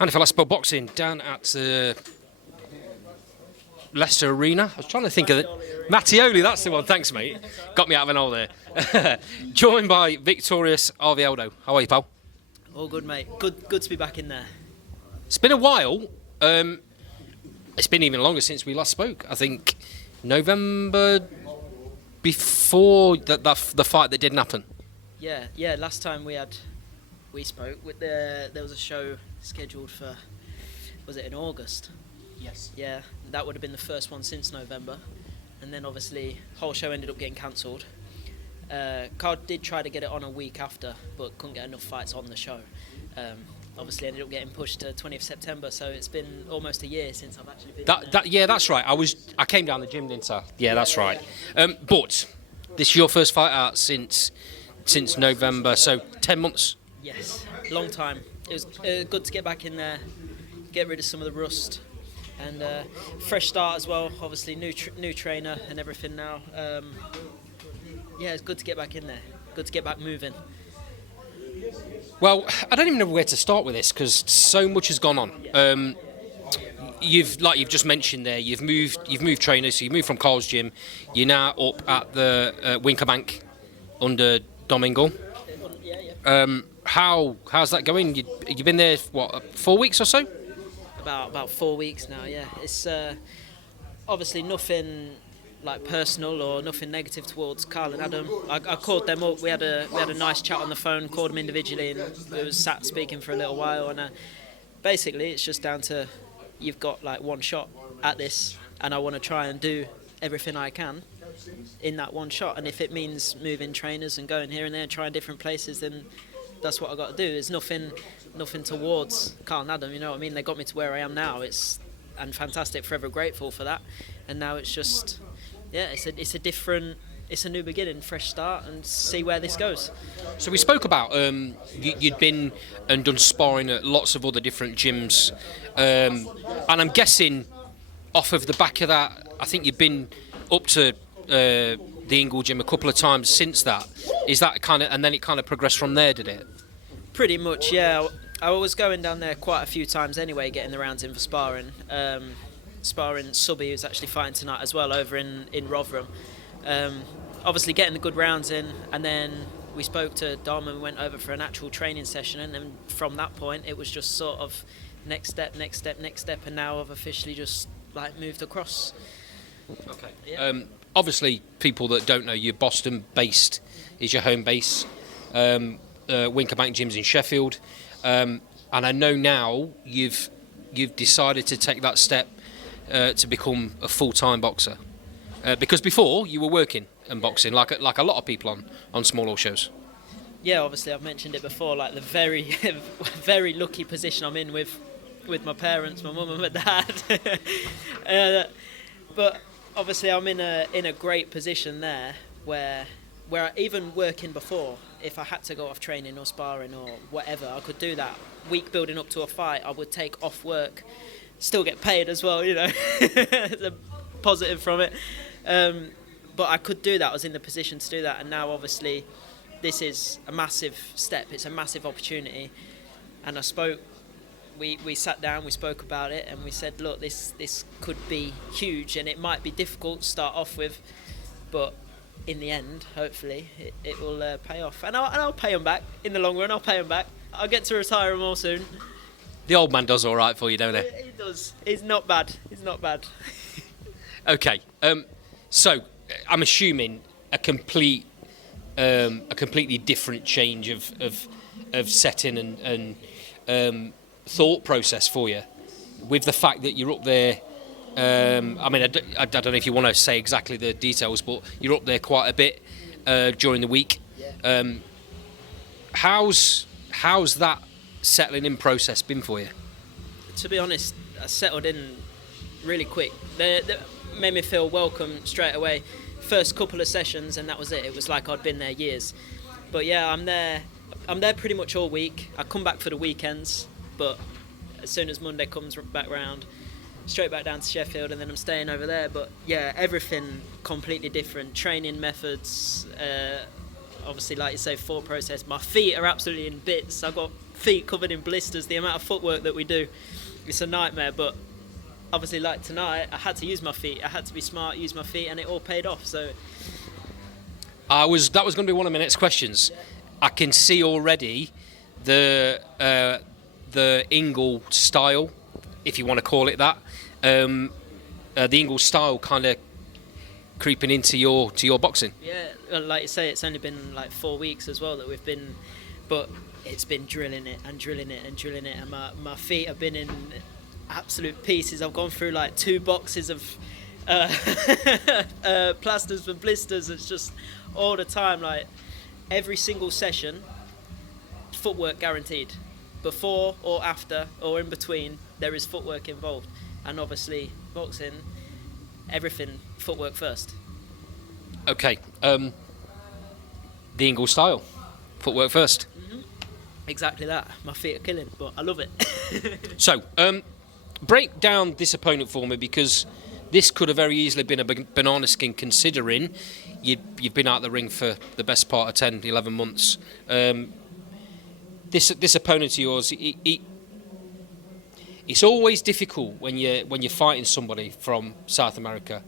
And if I spell boxing down at Leicester Arena. I was trying to think of it. Mattioli, that's the one. Thanks, mate. Got me out of an hole there. Joined by victorious Harvey Eldo. How are you, pal? All good, mate. Good to be back in there. It's been a while. It's been even longer since we last spoke. I think November before the fight that didn't happen. Yeah. Last time we spoke, there was a show scheduled for, was it in August? Yes. Yeah, that would have been the first one since November, and then obviously whole show ended up getting cancelled. Carl did try to get it on a week after, but couldn't get enough fights on the show. Obviously ended up getting pushed to 20th September, so it's been almost a year since I've actually been Yeah, that's right. I came down the gym, didn't I? Yeah, that's right. But this is your first fight out since November, so 10 months. Yes, long time. It was good to get back in there, get rid of some of the rust, and fresh start as well. Obviously new trainer and everything now. Yeah, it's good to get back in there. Good to get back moving. Well, I don't even know where to start with this because so much has gone on. You've just mentioned there. You've moved trainers. So you've moved from Carl's gym. You're now up at the Winker Bank under Domingo. How's that going? You've been there 4 weeks or so? About 4 weeks now. Yeah, it's obviously nothing like personal or nothing negative towards Carl and Adam. I called them up. We had a nice chat on the phone. Called them individually, and we was sat speaking for a little while. And basically, it's just down to you've got like one shot at this, and I want to try and do everything I can in that one shot. And if it means moving trainers and going here and there, and trying different places, then that's what I got to do. There's nothing towards Carl and Adam. You know what I mean? They got me to where I am now. And fantastic. Forever grateful for that. And now it's just. Yeah, it's a new beginning, fresh start, and see where this goes. So we spoke about you'd been and done sparring at lots of other different gyms, and I'm guessing off of the back of that, I think you've been up to the Ingle gym a couple of times since that. Is that kind of, and then it kind of progressed from there, did it? Pretty much, yeah. I was going down there quite a few times anyway, getting the rounds in for sparring. Sparring Subby, who's actually fighting tonight as well over in Rotherham. Obviously getting the good rounds in, and then we spoke to Dom and we went over for an actual training session, and then from that point it was just sort of next step, and now I've officially just like moved across. Okay. Yeah. Obviously, people that don't know, you're Boston based, is your home base. Winker Bank Gym's in Sheffield, and I know now you've decided to take that step to become a full-time boxer, because before you were working and boxing like a lot of people on smaller shows. Yeah, obviously I've mentioned it before, like the very very lucky position I'm in with my parents, my mum and my dad. But obviously I'm in a great position there where even working before, if I had to go off training or sparring or whatever, I could do that. Week building up to a fight, I would take off work, still get paid as well, you know. It's a positive from it. But I could do that. I was in the position to do that, and now obviously this is a massive step. It's a massive opportunity. And we sat down, we spoke about it, and we said, look, this could be huge, and it might be difficult to start off with, but in the end, hopefully, it will pay off. And I'll pay them back in the long run. I'll pay them back. I'll get to retire them all soon. The old man does all right for you, don't he? He does. He's not bad. Okay. So I'm assuming a completely different change of setting and thought process for you, with the fact that you're up there. I mean, I don't know if you want to say exactly the details, but you're up there quite a bit during the week. How's that settling in process been for you? To be honest, I settled in really quick. They made me feel welcome straight away. First couple of sessions, and that was it. It was like I'd been there years. But yeah, I'm there pretty much all week. I come back for the weekends, but as soon as Monday comes back round, straight back down to Sheffield, and then I'm staying over there. But yeah, everything completely different. Training methods, obviously, like you say, thought process. My feet are absolutely in bits. I've got feet covered in blisters. The amount of footwork that we do, it's a nightmare. But obviously, like tonight, I had to use my feet. I had to be smart, use my feet, and it all paid off. So that was going to be one of my next questions. I can see already the Ingle style, if you want to call it that. The Ingle style kind of creeping into your boxing. Yeah, like you say, it's only been like 4 weeks as well that we've been, but it's been drilling it and drilling it and drilling it, and my feet have been in absolute pieces. I've gone through like 2 boxes of plasters for blisters. It's just all the time, like every single session, footwork guaranteed. Before or after or in between, there is footwork involved, and obviously boxing, everything footwork first. Okay, the Ingle style, footwork first. Mm-hmm. Exactly that. My feet are killing, but I love it. So, break down this opponent for me, because this could have very easily been a banana skin, considering you've been out of the ring for the best part of 10, 11 months. This opponent of yours, it's always difficult when you're fighting somebody from South America.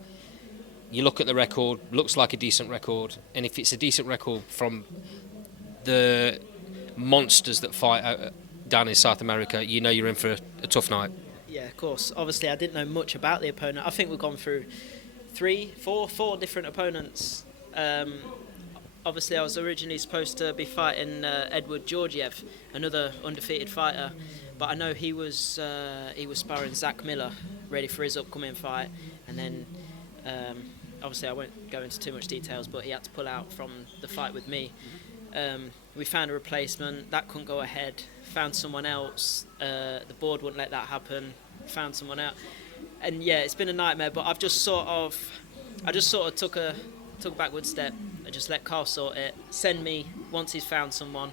You look at the record, looks like a decent record, and if it's a decent record from the monsters that fight down in South America, you know you're in for a tough night. Yeah, of course. Obviously, I didn't know much about the opponent. I think we've gone through 4 different opponents. Obviously, I was originally supposed to be fighting Edward Georgiev, another undefeated fighter, but I know he was sparring Zach Miller, ready for his upcoming fight, and then obviously I won't go into too much details, but he had to pull out from the fight with me. We found a replacement, that couldn't go ahead, found someone else, the board wouldn't let that happen, found someone else, and yeah, it's been a nightmare, but I just sort of took a backward step. I just let Carl sort it, send me once he's found someone,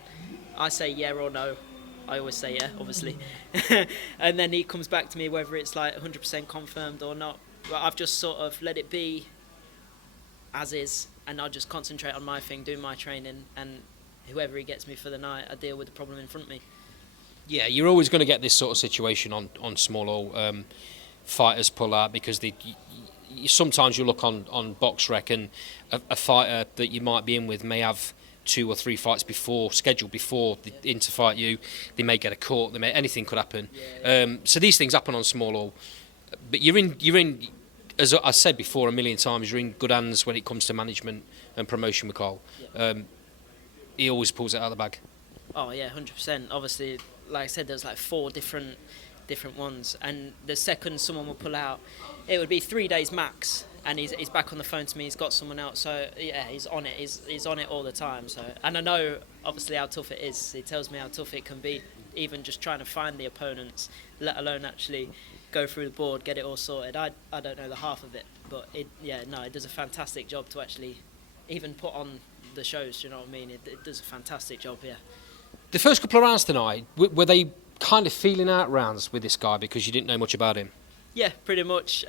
I say yeah or no. I always say yeah, obviously. And then he comes back to me whether it's like 100% confirmed or not. But I've just sort of let it be as is, and I'll just concentrate on my thing, do my training, and whoever he gets me for the night, I deal with the problem in front of me. Yeah, you're always going to get this sort of situation on smaller fighters pull out, because sometimes you look on BoxRec and a fighter that you might be in with may have 2 or 3 fights scheduled before to fight you. They may get a cut. Anything could happen. Yeah. So these things happen on small. But you're in. As I said before a million times, you're in good hands when it comes to management and promotion with Carl. Yeah. He always pulls it out of the bag. Oh yeah, 100%. Obviously, like I said, there's like 4 different ones, and the second someone will pull out, it would be 3 days max, and he's back on the phone to me. He's got someone else, so yeah, he's on it. He's on it all the time. So, and I know obviously how tough it is. He tells me how tough it can be, even just trying to find the opponents, let alone actually go through the board, get it all sorted. I don't know the half of it, but it does a fantastic job to actually even put on the shows. Do you know what I mean? It does a fantastic job. Yeah. The first couple of rounds tonight, were they kind of feeling out rounds with this guy because you didn't know much about him? Yeah, pretty much.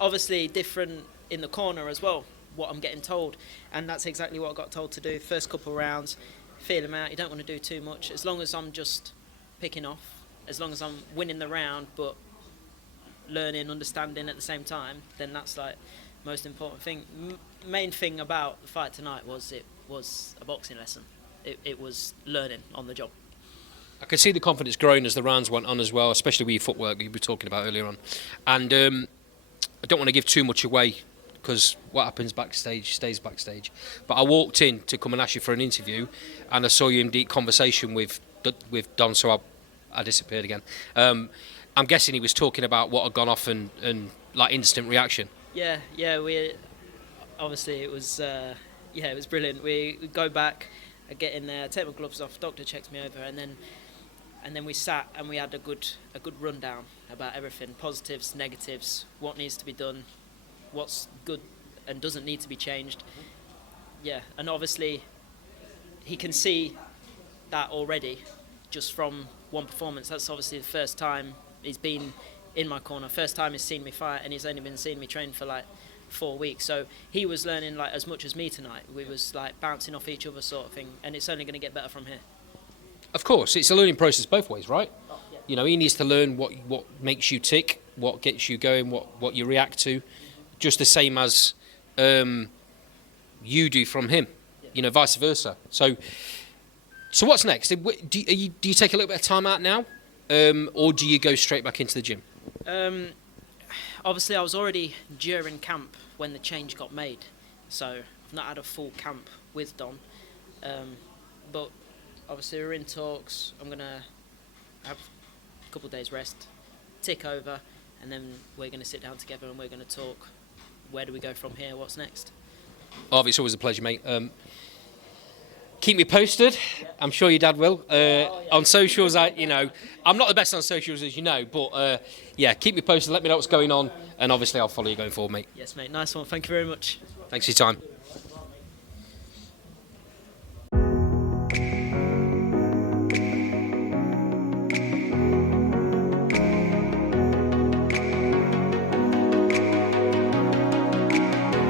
Obviously different in the corner as well, what I'm getting told, and that's exactly what I got told to do. First couple of rounds, feel him out. You don't want to do too much. As long as I'm just picking off, as long as I'm winning the round but learning, understanding at the same time, then that's like most important thing. Main thing about the fight tonight was it was a boxing lesson. It was learning on the job. I could see the confidence growing as the rounds went on as well, especially with your footwork you were talking about earlier on. And I don't want to give too much away, because what happens backstage stays backstage. But I walked in to come and ask you for an interview, and I saw you in deep conversation with Don, so I disappeared again. I'm guessing he was talking about what had gone off and like instant reaction. Yeah, we obviously it was brilliant. We go back, I get in there, take my gloves off, doctor checks me over, and then we sat and we had a good rundown about everything, positives, negatives, what needs to be done, what's good and doesn't need to be changed. Yeah, and obviously he can see that already just from one performance. That's obviously the first time he's been in my corner, first time he's seen me fight, and he's only been seeing me train for like 4 weeks. So he was learning like as much as me tonight. We was like bouncing off each other sort of thing, and it's only going to get better from here. Of course, it's a learning process both ways, right? You know, he needs to learn what makes you tick, what gets you going, what you react to, just the same as you do from him. You know, vice versa. So what's next? Do you take a little bit of time out now, or do you go straight back into the gym? Obviously, I was already during camp when the change got made, so I've not had a full camp with Don. But obviously, we're in talks. I'm gonna have a couple of days rest, tick over, and then we're gonna sit down together and we're gonna talk. Where do we go from here? What's next? Harvey, it's always a pleasure, mate. Keep me posted. I'm sure your dad will. On socials, I'm not the best on socials, as you know, but keep me posted. Let me know what's going on, and obviously I'll follow you going forward, mate. Yes, mate. Nice one. Thank you very much. Thanks for your time.